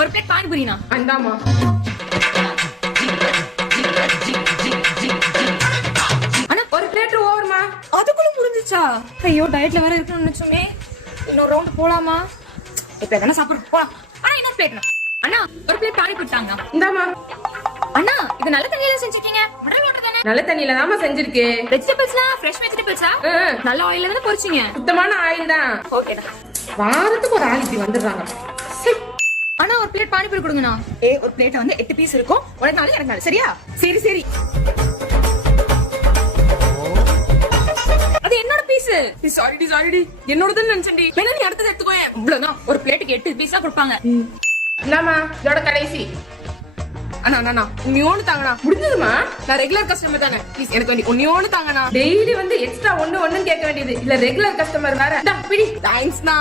ஒரு பிளேட் பானிபூரினா. அந்தாமா. அண்ணா ஒரு பிளேட் ஓவர்மா. அதுக்குள்ள முடிஞ்சிச்சா? ஐயோ டயட்ல வேற இருக்கணும்னு நினைச்சோமே. இன்னொரு ரவுண்ட் போலாமா? இப்ப எதனா சாப்பிடுறோம் போலாம். அண்ணா இன்னொரு பிளேட். அண்ணா ஒரு பிளேட் பானி போட்டாங்க. இந்தாமா. அண்ணா இது நல்ல தண்ணியில செஞ்சிருக்கீங்க. மினரல் வாட்டர் தானே? நல்ல தண்ணியில தாமா செஞ்சிருக்கு. வெஜிடபிள்ஸ்லாம் ஃப்ரெஷ் வெஜிடபிள்ஸா? நல்ல ஆயில்ல தான பொரிச்சீங்க. சுத்தமான ஆயில் தான். ஓகேடா. வாரத்துக்கு ஒரு ஆள் இப்படி வந்துடுறாங்க. அண்ணா ஒரு பிளேட் பானிபூரி கொடுங்கண்ணா. ஒரு பிளேட் வந்து 8 பீஸ் இருக்கும். உனக்கு 4 எனக்கு 4. சரியா? சரி சரி. அது என்னோட பீஸ். சாரிடி. என்னோடதுன்னு நினைச்சேன்டி. வேணா நீ அடுத்தது எடுத்துக்கோ. இவ்வளவுதான். ஒரு பிளேட்டுக்கு 8 பீஸ் தான் கொடுப்பாங்க. இந்தாமா இதோட கடைசி. அண்ணா ஒன்னு தாங்கண்ணா. முடிஞ்சதுமா. நான் ரெகுலர் கஸ்டமர் தானே. ப்ளீஸ் எனக்கு வேண்டி ஒன்னு தாங்கண்ணா. டெய்லி வந்து எக்ஸ்ட்ரா ஒன்னு கேட்க வேண்டியது இல்ல. ரெகுலர் கஸ்டமர் வேற. பிடி. தேங்க்ஸ்ண்ணா.